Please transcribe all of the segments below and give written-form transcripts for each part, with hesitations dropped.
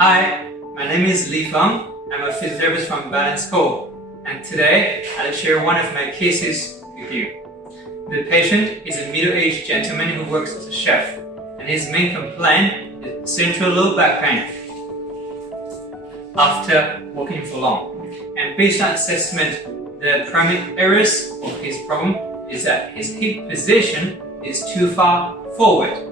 Hi, my name is Li Feng. I'm a physiotherapist from Balancecore, and today I'll share one of my cases with you. The patient is a middle-aged gentleman who works as a chef, and his main complaint is central low back pain after working for long. And based on assessment, the primary areas of his problem is that his hip position is too far forward.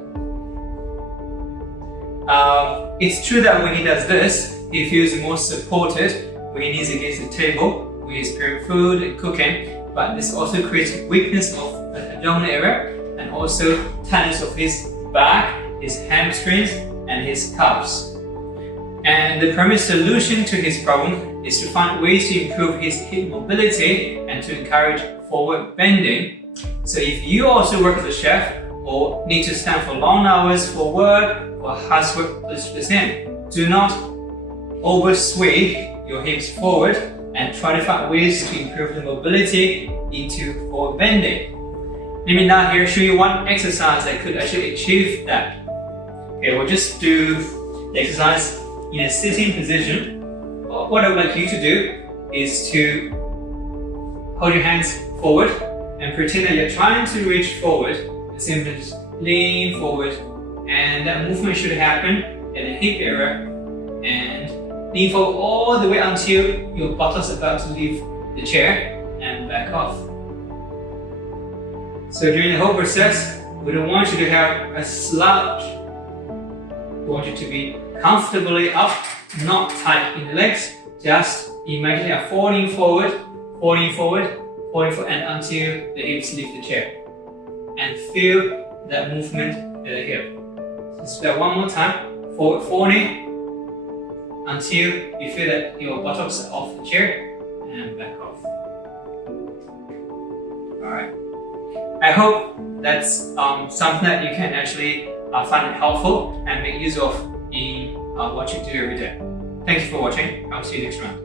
It's true that when he does this, he feels more supported when he knees against the table, when he's preparing food and cooking, but this also creates weakness of the abdominal area and also tightness of his back, his hamstrings, and his calves. And the primary solution to his problem is to find ways to improve his hip mobility and to encourage forward bending. So if you also work as a chef or need to stand for long hours for work or housework, please listen. Do not oversway your hips forward and try to find ways to improve the mobility into forward bending. Let me now here show you one exercise that could actually achieve that. Okay, we'll just do the exercise in a sitting position. What I would like you to do is to hold your hands forward and pretend that you're trying to reach forward. Simply just lean forward, and that movement should happen in the hip area, and lean forward all the way until your buttocks are about to leave the chair and back off. So during the whole process, we don't want you to have a slouch. We want you to be comfortably up, not tight in the legs. Just imagine you're falling forward, and until the hips leave the chair. And feel that movement at the hip. Let's do that one more time. Forward folding until you feel that your buttocks are off the chair and back off. Alright. I hope that's something that you can actually find helpful and make use of in what you do every day. Thank you for watching. I'll see you next round.